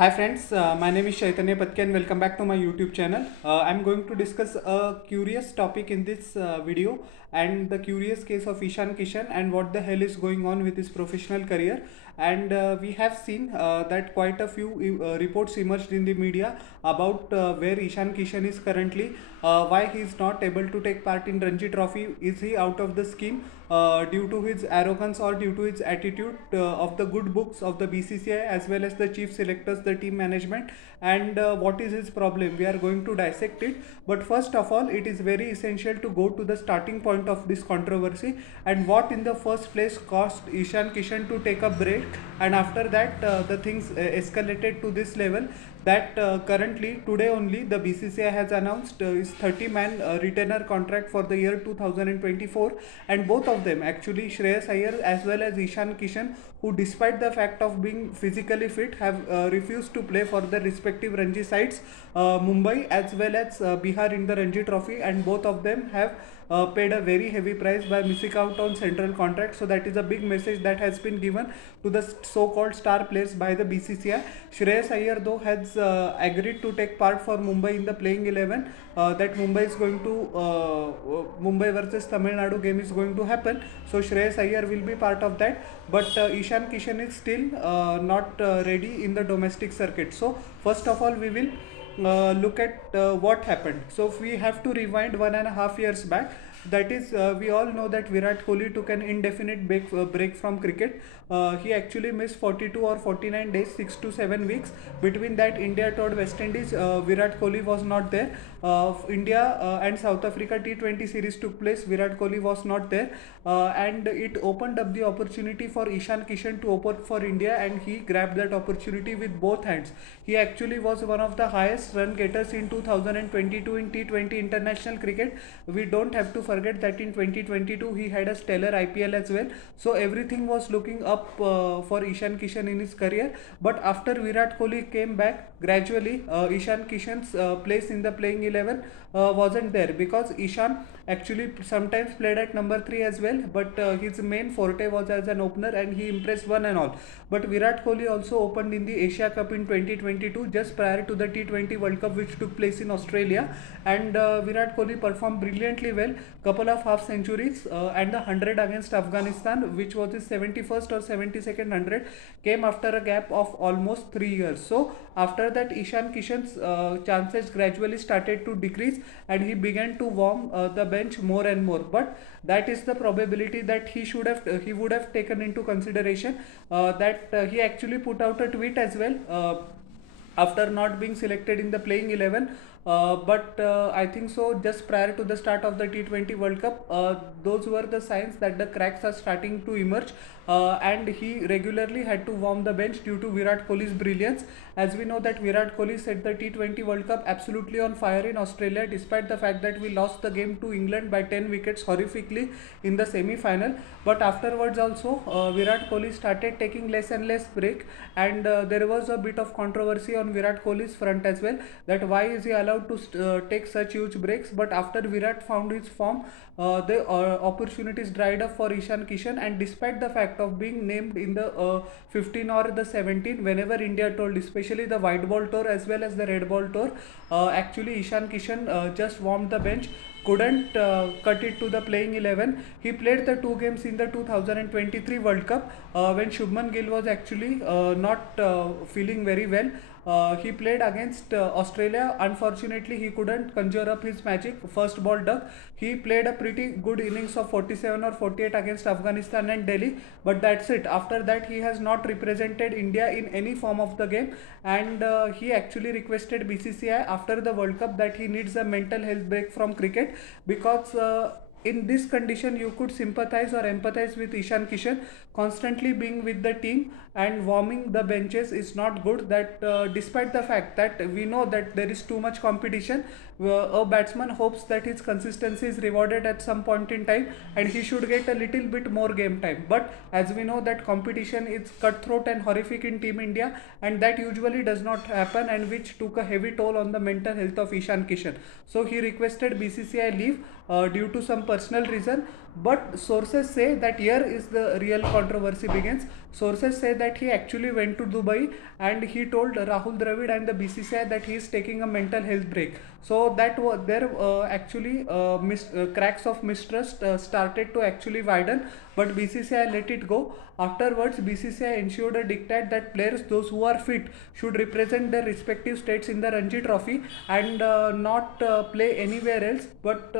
Hi friends, my name is Chaitanya Patke and welcome back to my YouTube channel. I'm going to discuss a curious topic in this video and the curious case of Ishan Kishan and what the hell is going on with his professional career. And we have seen that quite a few reports emerged in the media about where Ishan Kishan is currently, why he is not able to take part in Ranji Trophy. Is he out of the scheme due to his arrogance or due to his attitude of the good books of the BCCI as well as the chief selectors, the team management, and what is his problem? We are going to dissect it. But first of all, it is very essential to go to the starting point of this controversy and what in the first place caused Ishan Kishan to take a break, and after that the things escalated to this level that currently today only the BCCI has announced his 30-man retainer contract for the year 2024, and both of them actually, Shreyas Iyer as well as Ishan Kishan, who despite the fact of being physically fit have refused to play for their respective Ranji sides, Mumbai as well as Bihar in the Ranji Trophy, and both of them have paid a very heavy price by missing out on central contract. So that is a big message that has been given to the so-called star players by the BCCI. Shreyas Iyer though has agreed to take part for Mumbai in the playing 11. That Mumbai is going to Mumbai versus Tamil Nadu game is going to happen. So Shreyas Iyer will be part of that. But Ishan Kishan is still not ready in the domestic circuit. So first of all, we will look at what happened. So if we have to rewind 1.5 years back, that is we all know that Virat Kohli took an indefinite break from cricket. He actually missed 42 or 49 days, 6 to 7 weeks. Between that, India toured West Indies. Virat Kohli was not there. India and South Africa T20 series took place. Virat Kohli was not there, and it opened up the opportunity for Ishan Kishan to open for India, and he grabbed that opportunity with both hands. He actually was one of the highest run getters in 2022 in T20 international cricket. We don't have to forget that in 2022 he had a stellar IPL as well. So everything was looking up for Ishan Kishan in his career. But after Virat Kohli came back, gradually Ishan Kishan's place in the playing 11 wasn't there, because Ishan actually sometimes played at number 3 as well, but his main forte was as an opener and he impressed one and all. But Virat Kohli also opened in the Asia Cup in 2022 just prior to the T20 World Cup which took place in Australia, and Virat Kohli performed brilliantly well, couple of half centuries, and the 100 against Afghanistan, which was his 71st or 72nd 100, came after a gap of almost 3 years. So after that, Ishan Kishan's chances gradually started to decrease and he began to warm the bench more and more. But that is the probability that he would have taken into consideration, that he actually put out a tweet as well after not being selected in the playing 11. But I think so just prior to the start of the T20 World Cup, those were the signs that the cracks are starting to emerge, and he regularly had to warm the bench due to Virat Kohli's brilliance. As we know that Virat Kohli set the T20 World Cup absolutely on fire in Australia, despite the fact that we lost the game to England by 10 wickets horrifically in the semi-final. But afterwards also Virat Kohli started taking less and less break, and there was a bit of controversy on Virat Kohli's front as well, that why is he allowed to take such huge breaks. But after Virat found his form, the opportunities dried up for Ishan Kishan, and despite the fact of being named in the 15 or the 17 whenever India told, especially the white ball tour as well as the red ball tour, actually Ishan Kishan just warmed the bench, couldn't cut it to the playing 11. He played the 2 games in the 2023 World Cup when Shubman Gill was actually not feeling very well. He played against Australia. Unfortunately, he couldn't conjure up his magic. First ball duck. He played a pretty good innings of 47 or 48 against Afghanistan and Delhi, but that's it. After that, he has not represented India in any form of the game, and he actually requested BCCI after the World Cup that he needs a mental health break from cricket, because in this condition you could sympathize or empathize with Ishan Kishan. Constantly being with the team and warming the benches is not good. That despite the fact that we know that there is too much competition, a batsman hopes that his consistency is rewarded at some point in time and he should get a little bit more game time. But as we know that competition is cutthroat and horrific in Team India, and that usually does not happen, and which took a heavy toll on the mental health of Ishan Kishan. So he requested BCCI leave due to some personal reason. But sources say that here is the real controversy begins. Sources say that he actually went to Dubai and he told Rahul Dravid and the BCCI that he is taking a mental health break. So that was there actually cracks of mistrust started to actually widen, but BCCI let it go. Afterwards, BCCI ensured a diktat that players, those who are fit, should represent their respective states in the Ranji Trophy and not play anywhere else. But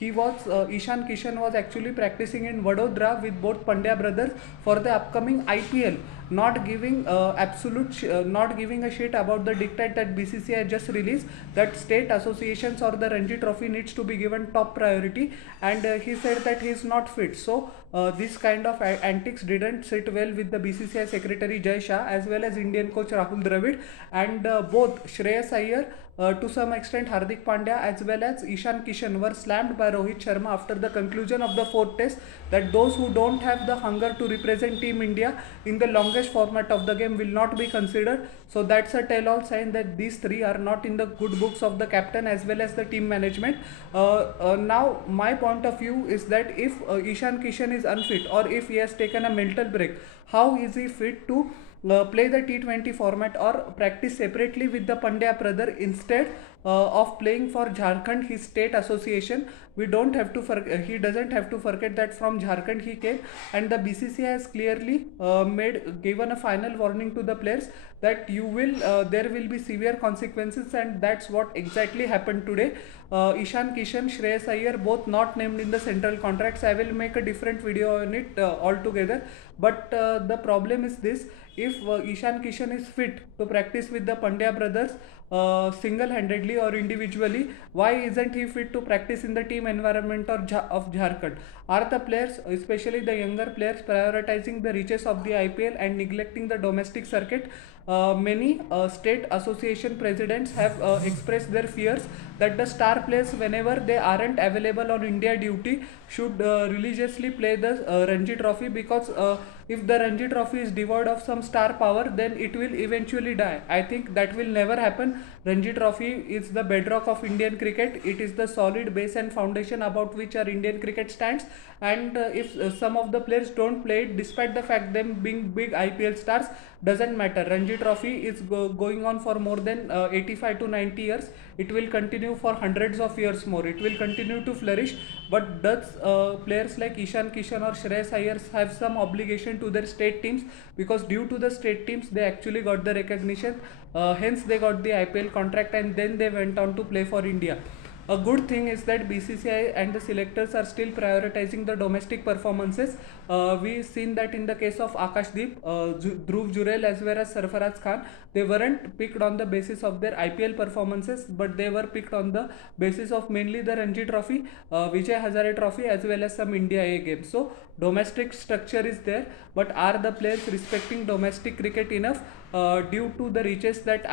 Ishan Kishan was actually practicing in Vadodara with both Pandya brothers for the upcoming IPL, not giving not giving a shit about the diktat that BCCI just released, that state associations or the Ranji Trophy needs to be given top priority, and he said that he is not fit. So this kind of antics didn't sit well with the BCCI secretary Jay Shah as well as Indian coach Rahul Dravid, and both Shreyas Iyer, to some extent Hardik Pandya as well as Ishan Kishan were slammed by Rohit Sharma after the conclusion of the fourth test, that those who don't have the hunger to represent Team India in the longest format of the game will not be considered. So that's a tell-all sign that these three are not in the good books of the captain as well as the team management. Now my point of view is that if Ishan Kishan is unfit or if he has taken a mental break, how is he fit to play the T20 format or practice separately with the Pandya brother instead of playing for Jharkhand, his state association? We don't have to he doesn't have to forget that from Jharkhand he came, and the BCCI has clearly given a final warning to the players that you will there will be severe consequences, and that's what exactly happened today. Ishan Kishan, Shreyas Iyer, both not named in the central contracts. I will make a different video on it altogether. But the problem is this: if Ishan Kishan is fit to practice with the Pandya brothers single-handedly or individually, why isn't he fit to practice in the team environment of Jharkhand? Are the players, especially the younger players, prioritizing the reaches of the IPL and neglecting the domestic circuit? Many state association presidents have expressed their fears that the star players, whenever they aren't available on India duty, should religiously play the Ranji Trophy, because if the Ranji Trophy is devoid of some star power, then it will eventually die. I think that will never happen. Ranji Trophy is the bedrock of Indian cricket. It is the solid base and foundation about which our Indian cricket stands. And if some of the players don't play it, despite the fact them being big IPL stars, doesn't matter. Ranji Trophy is going on for more than 85 to 90 years. It will continue for hundreds of years more. It will continue to flourish. But does players like Ishan Kishan or Shreyas Iyer have some obligation to their state teams? Because due to the state teams, they actually got the recognition. Hence, they got the IPL contract, and then they went on to play for India. A good thing is that BCCI and the selectors are still prioritizing the domestic performances. We've seen that in the case of Akashdeep, Dhruv Jurel as well as Sarfaraz Khan, they weren't picked on the basis of their IPL performances, but they were picked on the basis of mainly the Ranji Trophy, Vijay Hazare Trophy as well as some India A games. So domestic structure is there, but are the players respecting domestic cricket enough? Due to the reaches that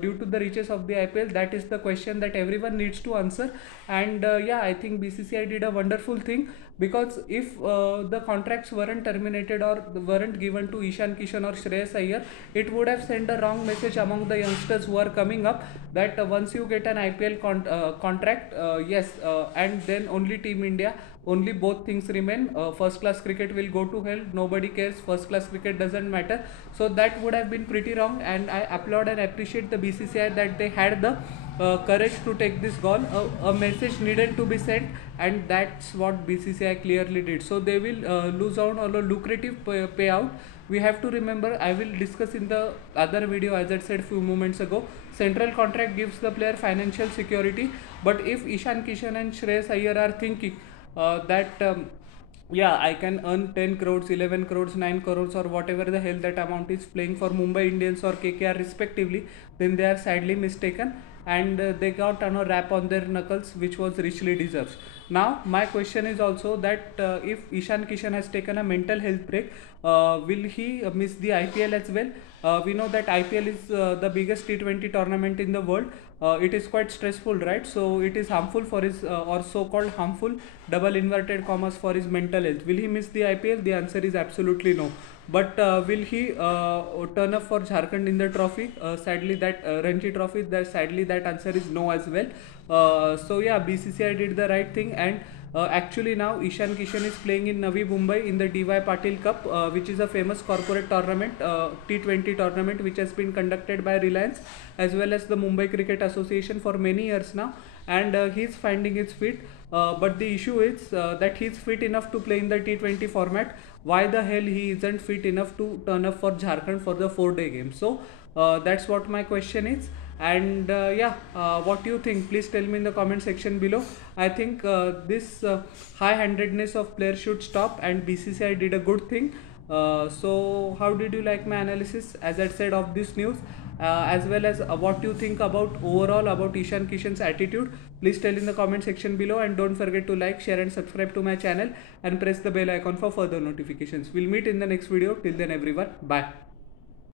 due to the reaches of the IPL, that is the question that everyone needs to answer. And yeah, I think BCCI did a wonderful thing, because if the contracts weren't terminated or weren't given to Ishan Kishan or Shreyas Iyer, it would have sent a wrong message among the youngsters who are coming up, that once you get an IPL contract, yes, and then only Team India, only both things remain. First class cricket will go to hell, nobody cares, first class cricket doesn't matter. So that would have been pretty wrong, and I applaud and appreciate the BCCI that they had the courage to take this goal. A message needed to be sent, and that's what BCCI clearly did. So they will lose out on a lucrative payout. We have to remember, I will discuss in the other video, as I said few moments ago, central contract gives the player financial security. But if Ishan Kishan and Shreyas Iyer are thinking yeah, I can earn 10 crores, 11 crores, 9 crores, or whatever the hell that amount is, playing for Mumbai Indians or KKR respectively, then they are sadly mistaken, and they got a rap on their knuckles, which was richly deserved. Now my question is also that if Ishan Kishan has taken a mental health break, will he miss the IPL as well? We know that IPL is the biggest T20 tournament in the world. It is quite stressful, right? So it is harmful for his or so-called harmful, double inverted commas, for his mental health. Will he miss the IPL? The answer is absolutely no. But will he turn up for Jharkhand in the trophy? Sadly, that Ranji Trophy, sadly that answer is no as well. So yeah, BCCI did the right thing, and Actually, now Ishan Kishan is playing in Navi Mumbai in the DY Patil Cup, which is a famous corporate tournament, T20 tournament, which has been conducted by Reliance as well as the Mumbai Cricket Association for many years now. And he's finding his feet. But the issue is that he's fit enough to play in the T20 format. Why the hell he isn't fit enough to turn up for Jharkhand for the 4-day game? So that's what my question is. And what do you think? Please tell me in the comment section below. I think this high-handedness of players should stop, and BCCI did a good thing. So how did you like my analysis, as I said, of this news, as well as what you think about overall about Ishan Kishan's attitude? Please tell in the comment section below, and don't forget to like, share and subscribe to my channel and press the bell icon for further notifications. We'll meet in the next video. Till then everyone, bye.